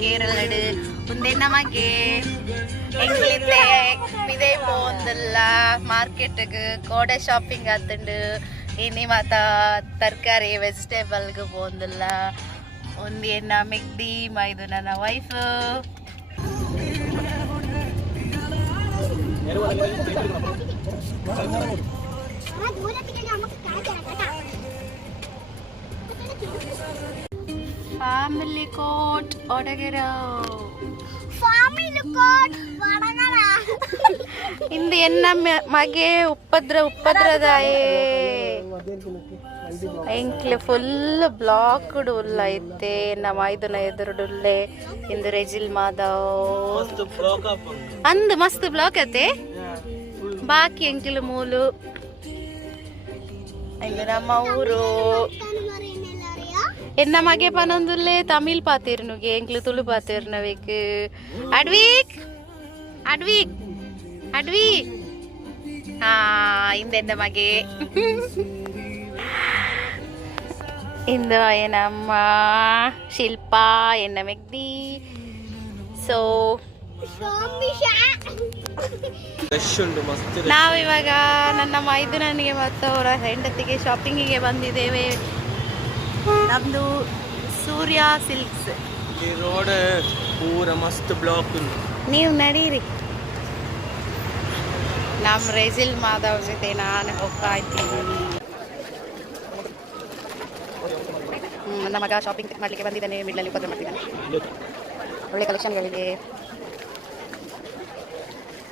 ಕೇರಳಡು ಮುಂದೆ ನಮಗೆ ಎಂಕ್ಲಿಂದೆ ಮಿದೆ ಪೋಂದಲ್ಲ ಮಾರ್ಕೆಟ್ಗೆ ಕೋಡೆ ಶಾಪಿಂಗ್ ಆತುಂಡು ಇನಿ ಮಾತ ತರಕಾರಿ ವೆಜಿಟೇಬಲ್ಗೆ ಪೋಂದಲ್ಲ ಒಂದು ಎನ್ನ ಮೆಗ್ದಿ ಇದು ನನ್ನ ವೈಫ್ ಫ್ಯಾಮಿಲಿ ಕೋಟ್ ಒಡಗೆರ ಇಂದು ಎನ್ನ ಮಗೆ ಉಪ್ಪದ್ರದಾಯೇ ಎಂಕ್ಲೆ ಫುಲ್ ಬ್ಲಾಕ್ಡ್ ಉಲ್ಲ ಐತೆ ನಮ್ಮ ಐದನ ಎದುರುಡುಲ್ಲೆ ಇಂದು ರೆಜಿಲ್ ಮಾದವ್ ಅಂದ್ ಮಸ್ತ್ ಬ್ಲಾಕ್ ಐತೆ ಬಾಕಿ ಎಂಕ್ಲು ಮೂಲು ಇಂದು ನಮ್ಮ ಊರು ಎನ್ನ ಮಗೆ ಪನೊಂದುಲ್ಲೆ ತಮಿಳ್ ಪಾತಿರ್ನುಗೆ ಎಂಕ್ಲು ತುಳು ಪಾತಿರ್ನವೇಕ್ ಅಡ್ವೀಕ್ ಅಡ್ವೀಕ್ ಅಡ್ವಿ ಹಾ ಇಂದೆಂದ ಮಗೆ ಇಂದು ಏನಮ್ಮ ಶಿಲ್ಪ ಎನ್ನ ಮೆಗ್ದಿ ಸೊ ನಾವಿವಾಗ ನನ್ನ ಮೈದುನನಿಗೆ ಮತ್ತು ಅವರ ಹೆಂಡತಿಗೆ ಶಾಪಿಂಗಿಗೆ ಬಂದಿದ್ದೇವೆ. ನಮ್ದು ಸೂರ್ಯ ಸಿಲ್ಕ್ಸ್ ರೋಡ್ ಪೂರ ಮಸ್ತ್ ಬ್ಲಾಕ್ ನೀವು ನಡೀರಿ. ನಮ್ಮ ರೆಜಿಲ್ ಮಾಧವ್ ಜೊತೆ ನಾನು ಹೋಗ್ತಾ ಇದ್ದೀನಿ. ನನ್ನ ಮಗ ಶಾಪಿಂಗ್ ಮಾಡಲಿಕ್ಕೆ ಬಂದಿದ್ದಾನೆ. ಮಿಡ್ಲಲ್ಲಿ ಉಪದ್ರ ಮಾಡ್ತಿದ್ದಾನೆ. ಒಳ್ಳೆ ಕಲೆಕ್ಷನ್ಗಳಿದೆ.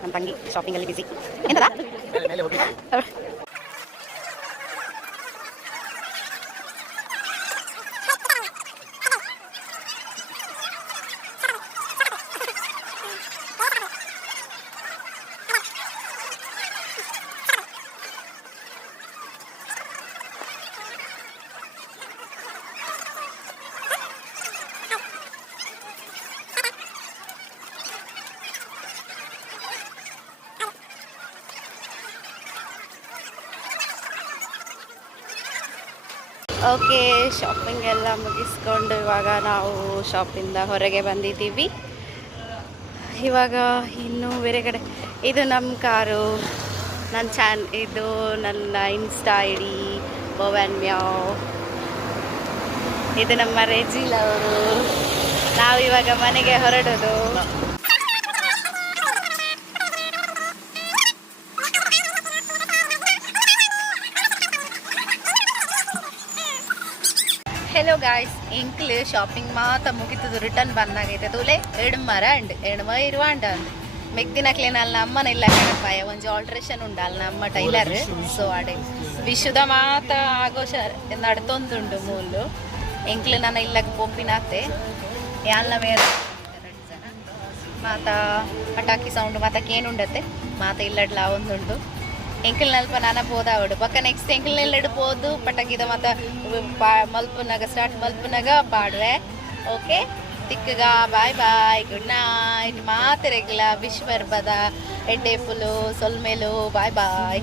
ನಮ್ಮ ತಂಗಿ ಶಾಪಿಂಗಲ್ಲಿ ಬಿಸಿ. ಎಂತದ ಓಕೆ, ಶಾಪಿಂಗ್ ಎಲ್ಲ ಮುಗಿಸ್ಕೊಂಡು ಇವಾಗ ನಾವು ಶಾಪಿಂದ ಹೊರಗೆ ಬಂದಿದ್ದೀವಿ. ಇವಾಗ ಇನ್ನೂ ಬೇರೆ ಕಡೆ. ಇದು ನಮ್ಮ ಕಾರು, ಇದು ನನ್ನ ಇನ್ಸ್ಟಾ ಐಡಿ ಬೋವ್ಯಾನ್ ಮ್ಯಾವ್. ಇದು ನಮ್ಮ ರೆಜಿಲ್ ಅವರು. ನಾವು ಇವಾಗ ಮನೆಗೆ ಹೊರಡೋದು. ಹೆಲೋ ಗಾಯ್ಸ್, ಎಂಕ್ಲು ಶಾಪಿಂಗ್ ಮಾತ ಮುಗಿತದು. ರಿಟರ್ನ್ ಬಂದಾಗೈತೆ ತೂಲೆ ಎಡ್ಮರ ಅಂಡ್ ಎಡ್ಮ ಇರುವಾಂಡ ಅಂದ್ ಮೆಗ್ದಿನಕ್ಲೆ ನನ್ನ ಅಮ್ಮನ ಇಲ್ಲ ಕಣಪಾಯ ಒಂಜಿ ಆಲ್ಟ್ರೇಷನ್ ಉಂಡು ಅಲ್ಲ ನಮ್ಮ ಟೈಲರ್. ಸೊ ಅಡೆ ವಿಶುದ ಮಾತ ಆಗೋಶ ನಡ್ತೊಂದುಂಡು ಮೂಲು ಎಂಕ್ಲು ನನ್ನ ಇಲ್ಲಕ್ಕೆ ಪೊಪ್ಪಿನಾತೆ ಯಾನ್ಲ ಮೇರೆ ಮಾತ ಪಟಾಕಿ ಸೌಂಡ್ ಮಾತ ಕೇನುಂಡತ್ತೆ ಮಾತ ಇಲ್ಲಡ್ಲ ಒಂದುಂಡು. ಎಂಕಲ್ ನಲ್ಪ ನಾನ ಪೋದಾವಡು ಪಕ್ಕ ನೆಕ್ಸ್ಟ್ ಎಂಕಲ್ ನೆಲ್ಲಡು ಪೋದು ಪಟಾಕಿದ ಮತ್ತ ಮಲ್ಪುನಾಗ ಸ್ಟಾರ್ಟ್ ಮಲ್ಪುನಾಗ ಪಾಡುವೆ. ಓಕೆ, ತಿಕ್ಕಗ ಬಾಯ್ ಬಾಯ್, ಗುಡ್ ನೈಟ್. ಮಾತೆರೆಗ್ಲ ವಿಶ್ ಬರ್ಬದ ಎಡ್ಡೆಪುಲು ಸೊಲ್ಮೇಲು ಬಾಯ್ ಬಾಯ್.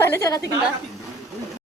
പല ചകത്തിക്കണ്ട